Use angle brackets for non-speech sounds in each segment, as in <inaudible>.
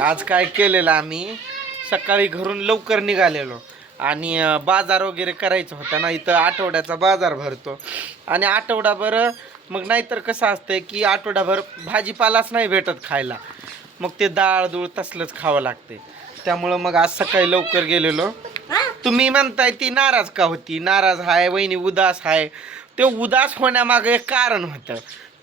आज काय केलेलं आम्ही? सकाळी घरून लवकर निघालेलो. आणि बाजार वगैरे करायचं होता ना इथं आठवड्याचा बाजार भरतो. आणि आठवडाभर मग नाहीतर कसं असतंय की आठवडाभर भाजीपालाच नाही भेटत खायला. मग ते डाळ दूळ तसलंच खावं लागते त्यामुळं मग आज सकाळी लवकर गेलेलो. तुम्ही म्हणताय ती नाराज का होती? नाराज हाय वहिनी उदास हाय. ते उदास होण्यामागे एक कारण होतं.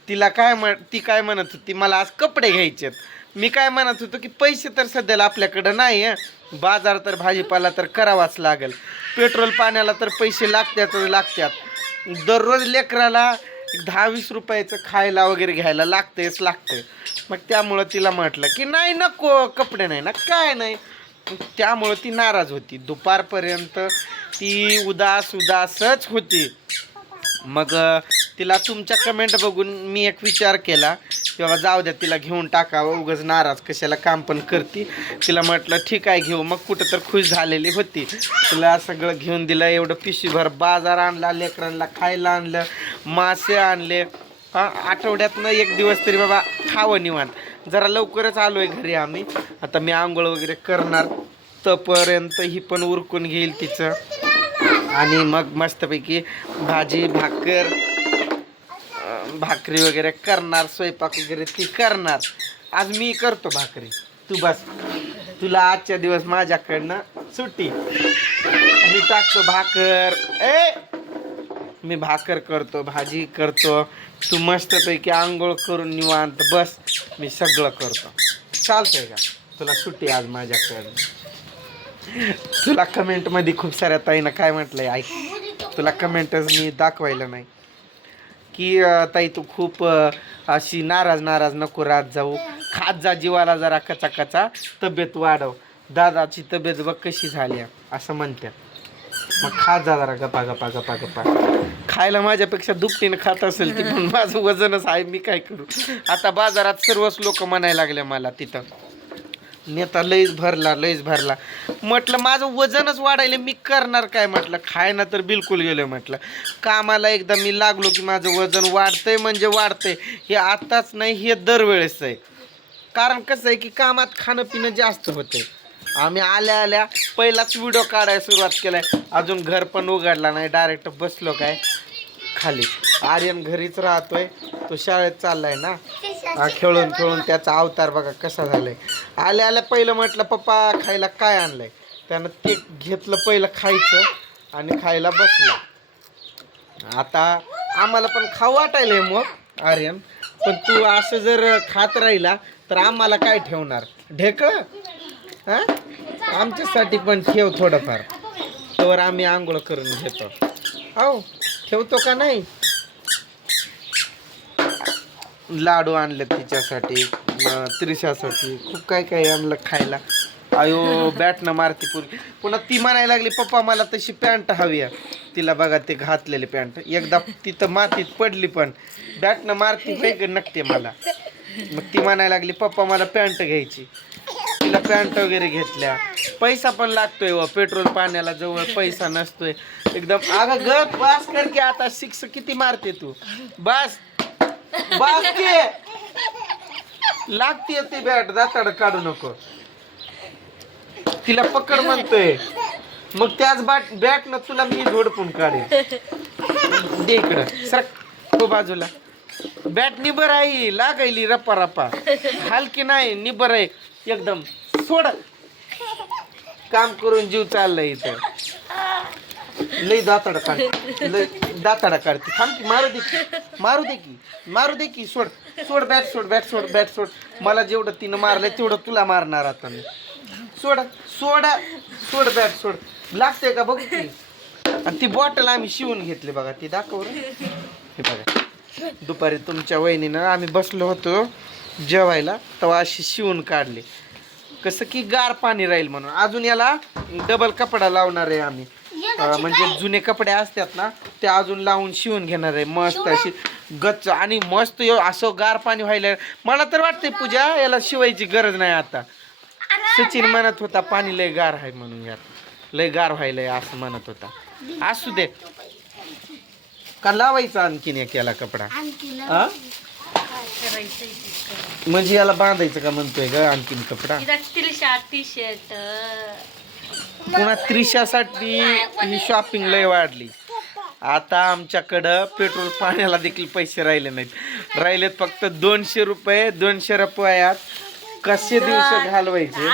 तिला काय म्हण ती काय म्हणत होती? मला आज कपडे घ्यायचेत. मी काय म्हणत होतो की पैसे तर सध्याला आपल्याकडं नाही आहे बाजार तर भाजीपाला तर करावाच लागेल. पेट्रोल पाण्याला तर पैसे लागत्यातच लागत्यात. दररोज लेकराला दहा वीस रुपयाचं खायला वगैरे घ्यायला लागतेच लागतंय. मग त्यामुळं तिला म्हटलं की नाही नको कपडे नाही ना काय नाही. त्यामुळं ती नाराज होती. दुपारपर्यंत ती उदास उदासच होती. मग तिला तुमच्या कमेंट बघून मी एक विचार केला. की बाबा जाऊ द्या तिला घेऊन टाकावं उगाच नाराज कशाला काम पण करते. तिला म्हटलं ठीक आहे घेऊ. मग कुठं तर खुश झालेली होती. तिला सगळं घेऊन दिलं एवढं पिशवीभर बाजार आणला लेकरांना खायला आणलं मासे आणले. हां आठवड्यातनं एक दिवस तरी बाबा खावं निवांत. जरा लवकरच आलो आहे घरी आम्ही. आता मी आंघोळ वगैरे करणार. तोपर्यंत ही पण उरकून घेईल तिचं. आणि मग मस्तपैकी भाजी भाकर भाकरी वगैरे करणार स्वयंपाक वगैरे ती करणार. आज मी करतो भाकरी. तू बस. तुला आजच्या दिवस माझ्याकडनं सुट्टी. मी टाकतो भाकर. ए! मी भाकर करतो भाजी करतो. तू मस्तपैकी आंघोळ करून निवांत बस. मी सगळं करतो. चालतंय का? तुला सुट्टी आज माझ्याकडनं. तुला कमेंटमध्ये खूप साऱ्या ताईनं काय म्हटलंय? ऐक. तुला कमेंटच मी दाखवायला नाही. की ताई तू खूप अशी नाराज नाराज नको राहत जाऊ. खात जा जीवाला जरा कचा कचा तब्येत वाढव. दादाची तब्येत बघ कशी झाली असं म्हणतात मग खात जा जरा गपा गपा गपा गपा. खायला माझ्यापेक्षा दुपटीनं खात असेल ती पण <laughs> माझं वजनच आहे मी काय करू? आता बाजारात सर्वच लोक म्हणायला लागले मला तिथं. नेता लईच भरला लईच भरला. म्हटलं माझं वजनच वाढायला मी करणार काय म्हटलं? खायना तर बिलकुल गेलं म्हटलं. कामाला एकदा मी लागलो की माझं वजन वाढतंय म्हणजे वाढतंय. हे आत्ताच नाही हे दरवेळेस आहे. कारण कसं आहे की कामात खाणं पिणं जास्त होतंय. आम्ही आल्या आल्या पहिलाच व्हिडिओ काढायला सुरुवात केलाय. अजून घर पण उघडला नाही डायरेक्ट बसलो काय? खाली. आर्यन घरीच राहतोय. तो शाळेत चाललाय ना? खेळून खेळून त्याचा अवतार बघा कसा झालाय. आल्या आल्या पहिलं म्हटलं पप्पा खायला काय आणलंय? त्यानं ते घेतलं पहिलं खायचं आणि खायला बसलं. आता आम्हाला पण खाऊ वाटायलंय मग आर्यन. पण तू असं जर खात राहिला तर आम्हाला काय ठेवणार? ढेक हां? आमच्यासाठी पण ठेव थोडंफार. तर आम्ही आंघोळ करून घेतो. हो ठेवतो का नाही? लाडू आणले तिच्यासाठी. अं, त्रिशासाठी. खूप काय काय आणलं खायला. अयो बॅटनं मारती पूर्वी पुन्हा ती म्हणायला लागली पप्पा मला तशी पॅन्ट हवी आहे. तिला बघा ते घातलेली पॅन्ट एकदा तिथं मातीत पडली पण बॅटनं मारती वेग नकते मला. मग ती म्हणायला लागली पप्पा मला पॅन्ट घ्यायची. तिला पॅन्ट वगैरे घेतल्या. पैसा पण लागतोय व पेट्रोल पाण्याला जवळ पैसा नसतोय. एकदम अगं गप बास कर की आता सिक्स किती मारते तू? बस बस लागते ती बॅट दाताड काढू नको. तिला पकड म्हणतोय. मग त्याच बॅट न तुला मी झोडपून काढेन. दे इकडं. सर तो बाजूला. बॅट निबर आहे लागायली रपा रपा. हलकी नाही निबर आहे एकदम. सोड. काम करून जीव चाललाय इथं. लई दाताडा काढ. लई दाताडा काढते थांब की मारू दे की. मारू दे की. मारू दे की सोड. सोड बॅट सोड बॅट सोड बॅट सोड. मला जेवढं तिनं मारलंय तेवढं तुला मारणार आता मी. सोड सोडा सोड बॅट सोड. लागते का बघू की. आणि ती बॉटल आम्ही शिवून घेतली बघा ती दाखव हे बघा. दुपारी तुमच्या वहिनीनं आम्ही बसलो होतो जेवायला तेव्हा अशी शिवून काढली. कसं की गार पाणी राहील म्हणून. अजून याला डबल कपडा लावणार आहे आम्ही. अं, म्हणजे जुने कपडे असतात ना ते अजून लावून शिवून घेणार आहे. मस्त अशी गच्च आणि मस्त असं गार पाणी व्हायला. मला तर वाटतंय पूजा याला शिवायची गरज नाही आता. सचिन म्हणत होता पाणी लय गार आहे म्हणून यात. लय गार व्हायलंय असं म्हणत होता. असू दे. का लावायचा आणखीन एक याला कपडा? आणखी हा म्हणजे याला बांधायचं का म्हणतोय ग आणखीन कपडा? तिला टी शर्ट टी शर्ट पुन्हा त्रिशासाठी ही शॉपिंग लय वाढली. आता आमच्याकडं पेट्रोल पाण्याला देखील पैसे राहिले नाहीत. राहिलेत फक्त दोनशे रुपये दोनशे रुपयात कसे दिवस घालवायचे?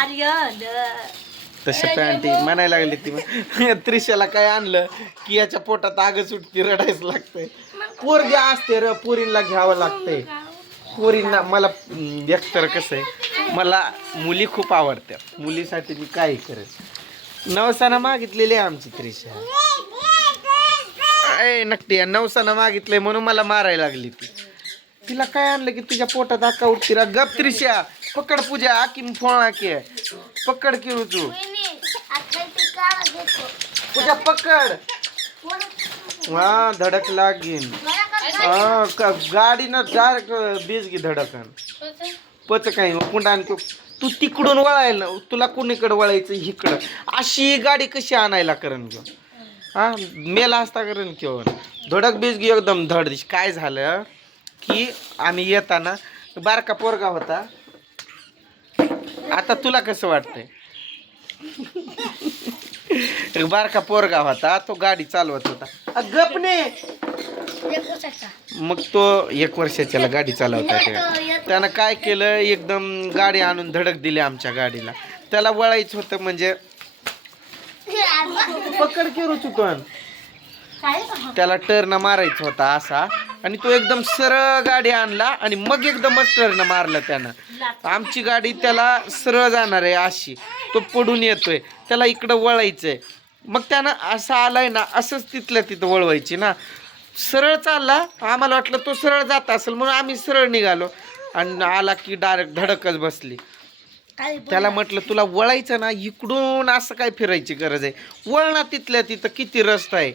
तसे पॅन्टी म्हणायला लागली ती मग. त्रिशाला काय आणलं की याच्या पोटात आग सुटती रडायच लागतंय. पोरगी असते र पोरींना घ्यावं लागतंय. पोरींना मला एकतर कसं आहे मला मुली खूप आवडतात. मुलीसाठी मी काही करेन नवसानं मागितलेली आमची त्रिशा. ए नक्की नवसानं मागितलंय म्हणून मला मारायला लागली ती. तिला काय आणलं की तुझ्या पोटात आका उठती रा गप त्रिशा पकड पूजा आकी फोन आकी पकड की तू पूजा पकड. हा धडक लागीन हा गाडीनं डायरेक्ट बीज घे धडकन. पच काही आणतो तू तिकडून वळायला तुला कुणीकडे वळायचं इकडं? अशी गाडी कशी आणायला करण घेऊन हा? मेला असता करण घेऊन हो. धडक बीज घे एकदम धड दिश काय झालं की आम्ही येताना बारका पोरगा होता. आता तुला कसं वाटतंय? बारका पोरगा होता तो गाडी चालवत होता. अ, गपने मग तो एक वर्षाच्याला गाडी चालवता त्यानं काय केलं? एकदम गाडी आणून धडक दिली आमच्या गाडीला. त्याला वळायचं होतं म्हणजे पकड की रुचुकन त्याला टर्न मारायचा होता असा. आणि तो एकदम सरळ गाडी आणला आणि मग एकदमच टर्न मारलं त्यानं. आमची गाडी त्याला सरळ जाणार आहे अशी. तो पडून येतोय. त्याला इकडं वळायचंय. मग त्यानं असं आलाय ना असंच तिथल्या तिथं वळवायची ना. सरळ चालला आम्हाला वाटलं तो सरळ जात असेल म्हणून आम्ही सरळ निघालो. आणि आला की डायरेक्ट धडकच बसली. त्याला म्हटलं तुला वळायचं ना इकडून असं काय फिरायची गरज आहे? वळ ना तिथल्या तिथं किती रस्ता आहे?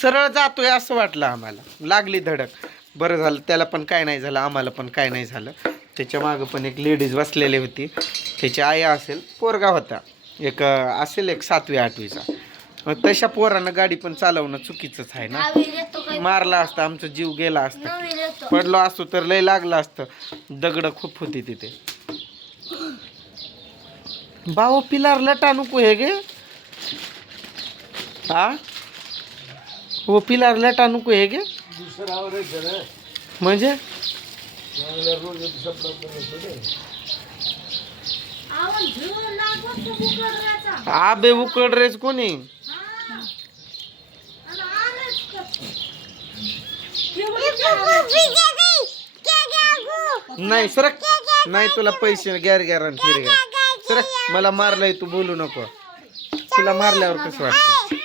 सरळ जातोय असं वाटलं आम्हाला. लागली धडक. बरं झालं त्याला पण काय नाही झालं आम्हाला पण काय नाही झालं. त्याच्या मागं पण एक लेडीज बसलेली होती. त्याची आई असेल पोरगा होता. एक असेल एक सातवी आठवीचा. तशा पोरानं गाडी पण चालवणं चुकीचंच आहे ना. मारला असता आमचा जीव गेला असता. पडलो असतो तर लय लागलं असतं. दगड खूप होती तिथे. बाबा पिलार लटा नको हे गे. हा हो पिलार लटा नको हे गे. म्हणजे? आबे उकड रेच कोणी? नाही सरक. नाही तुला पैसे गॅर गॅरंटी फिर सरक मला मारलंय तू बोलू नको. तुला मारल्यावर कसं वाटतं?